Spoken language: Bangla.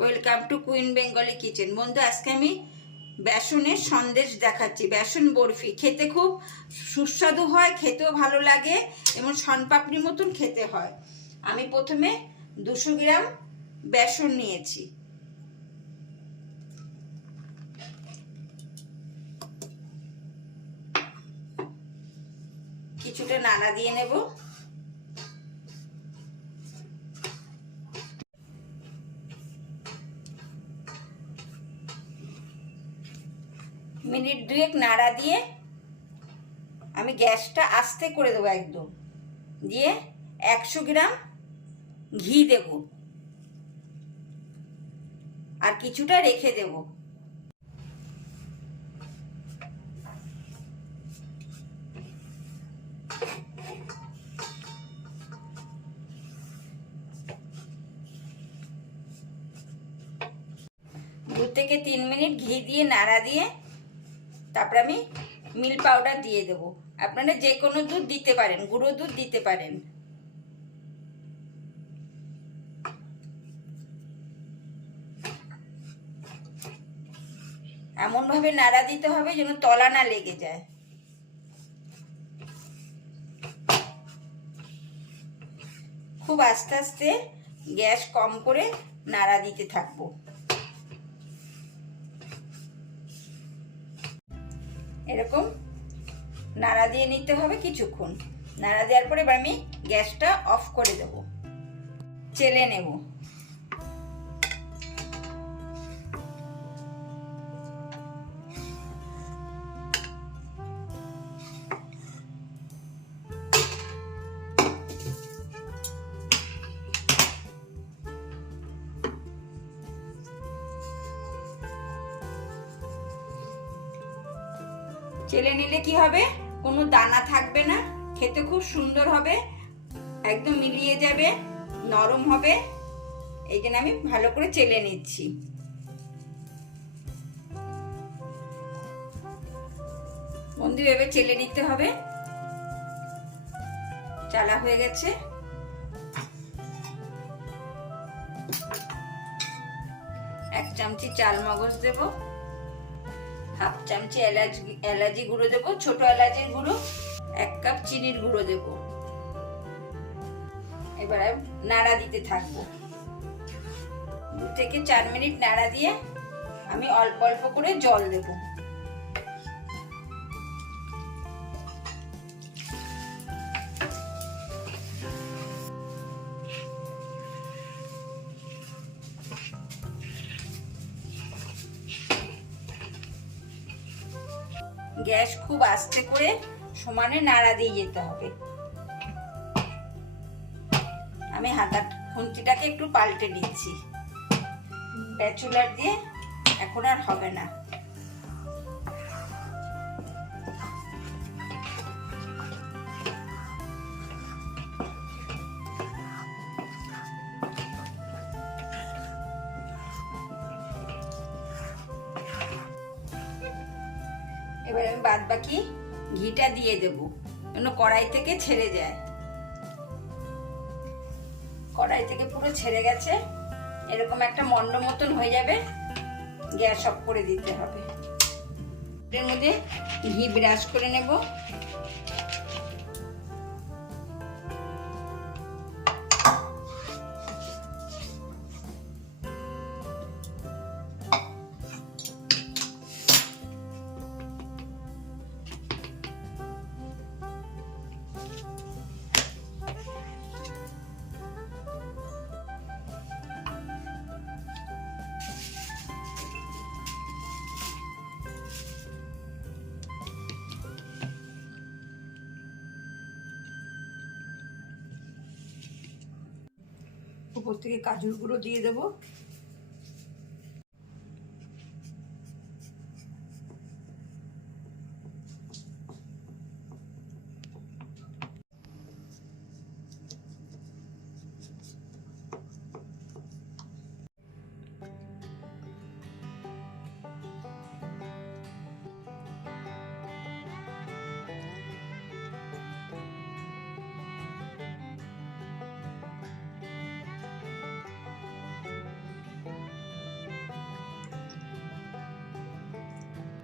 Welcome to queen Bengali kitchen. বন্ধু, আজকে আমি বেসনের সন্দেশ দেখাচ্ছি। বেসন বরফি খেতে খুব সুস্বাদু হয়, খেতেও ভালো লাগে এবং শনপাপড়ির মতন খেতে হয়। আমি প্রথমে 200 গ্রাম বেসন নিয়েছি। কিছুটা নাড়া দিয়ে নেব। মিনিট 2 নাড়া দিয়ে আমি গ্যাসটা আস্তে করে দেবো একদম। দিয়ে 100 গ্রাম ঘি দেব আর কিছুটা রেখে দেব। দু থেকে 3 মিনিট ঘি দিয়ে নাড়া দিয়ে তারপর আমি মিল্ক পাউডার দিয়ে দেবো। আপনারা যে কোনো দুধ দিতে পারেন, গুঁড়ো দুধ দিতে পারেন। এমনভাবে নাড়া দিতে হবে যেন তলা না লেগে যায়। খুব আস্তে আস্তে গ্যাস কম করে নাড়া দিতে থাকবো। এরকম নাড়া দিয়ে নিতে হবে কিছুক্ষণ। নাড়া দেওয়ার পরে এবার আমি গ্যাসটা অফ করে দেব, চেলে নেব। চেলে নিলে কি হবে, কোনো দানা থাকবে না, খেতে খুব সুন্দর হবে, একদম মিলিয়ে যাবে, নরম হবে। এই জন্য আমি ভালো করে চেলে নিচ্ছি। বন্ধু, এভাবে চেলে নিতে হবে। চালা হয়ে গেছে। এক চামচি চাল মগজ দেব, হাফ চামচি এলাচি গুঁড়ো দেবো, ছোট এলাচির গুঁড়ো, 1 কাপ চিনির গুঁড়ো দেব। এবার নাড়া দিতে থাকবো। 2 থেকে 4 মিনিট নাড়া দিয়ে আমি অল্প অল্প করে জল দেব। গ্যাস খুব আস্তে করে সমানে নাড়া দিয়ে যেতে হবে। আমি হাতার খুন্তিটাকে একটু পাল্টে দিচ্ছি। ব্যাচুলার দিয়ে এখন আর হবে না। এবার আমি বাদ বাকি ঘিটা দিয়ে দেবো, যেন কড়াই থেকে ছেড়ে যায়। কড়াই থেকে পুরো ছেড়ে গেছে। এরকম একটা মন্ড মতন হয়ে যাবে, গ্যাস অফ করে দিতে হবে। এর মধ্যে ঘি ব্রাশ করে নেব। উপর থেকে কাজুর গুঁড়ো দিয়ে দেবো।